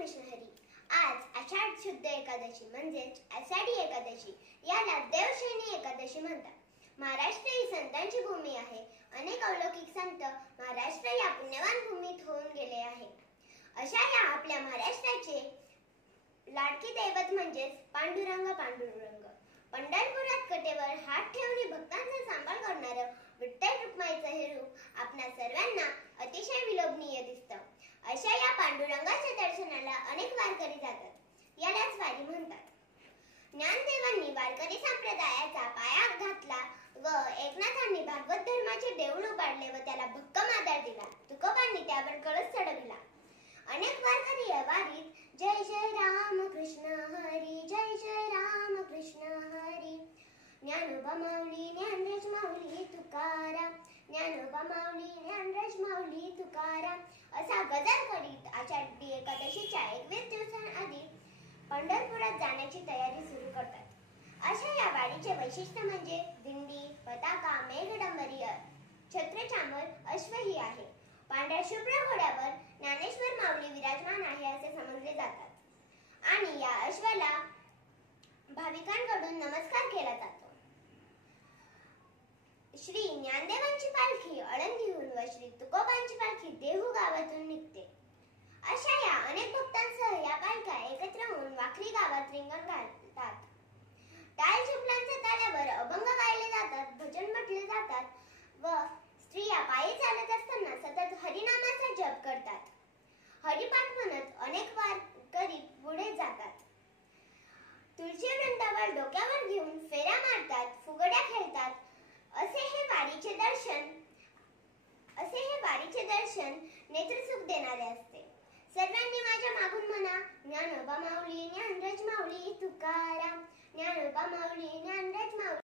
कृष्ण हरी. आज आषाढ शुद्ध एकादशी म्हणजेच आषाढी एकादशी, याला देवशयनी एकादशी म्हणतात. महाराष्ट्र ही संतांची भूमी आहे. अनेक अलौकिक संत महाराष्ट्र या पुण्यवान भूमीत होऊन गेले आहे. अशा या आपल्या महाराष्ट्राचे लाडके दैवत म्हणजेच पांडुरंग. पंढरपुरात कटेवर हात ठेवून भक्तांचा सांभाळ करणारं विठ्ठल रुक्माईचं हे रूप आपणा सर्वांना अतिशय विलोभनीय दिसतं. अशा या पांडुरंगाच्या दर्शनाला अनेक वारकरी जातात. यालाच वारी म्हणतात. ज्ञानदेवांनी वारकरी संप्रदायाचा पाया घातला व एकनाथांनी भागवत धर्माचे देऊळ उभारले व त्याला भक्कम आधार दिला. तुकोबांनी त्यावर कळस चढविला. अनेक वारकरी या वारीत जय जय राम कृष्ण हरी, जय जय राम कृष्ण हरी, ज्ञानोबा माऊली, ज्ञानराज माऊली तुकाराम, ज्ञानोबा माऊली, ज्ञानराज माऊली तुकाराम असा गजर करीत आषाढी एकादशीच्या 21 दिवसांआधी पंढरपुरात जाण्याची तयारी सुरू करतात. अशा या वारीचे वैशिष्ट्य म्हणजे दिंडी, पताका, मेघडंबरी, छत्रचामर, अश्वही आहे. पांढऱ्या शुभ्र घोड्यावर ज्ञानेश्वर माऊली विराजमान आहे असे समजले जातात आणि या अश्वाला भाविकांकडून नमस्कार केला जातो. श्री ज्ञानदेवांची पालखी आळंदीहून व श्री तुकोबांची पालखी देहू गावातून निघते. अशा या अनेक भक्तांसह या पालख्या एकत्र होऊन वाखरी गावात रिंगण घालतात. टाळ झुपलांच्या तालावर अभंग गायले जातात, भजन म्हटले जातात व स्त्रिया पायी चालत असताना सतत हरिनामाचा जप करतात. हरिपाठ म्हणत अनेक वारकरी पुढे जातात. तुळशी वृंदावर डोक्यावर घेऊन फेऱ्या मारतात, फुगड्या खेळतात. असे हे वारीचे दर्शन नेत्रसुख देणारे असते. सर्वांनी माझ्या मागून म्हणा, ज्ञानोबा माऊली, ज्ञानराज माऊली तुकाराम, ज्ञानोबा माऊली, ज्ञानराज माऊली.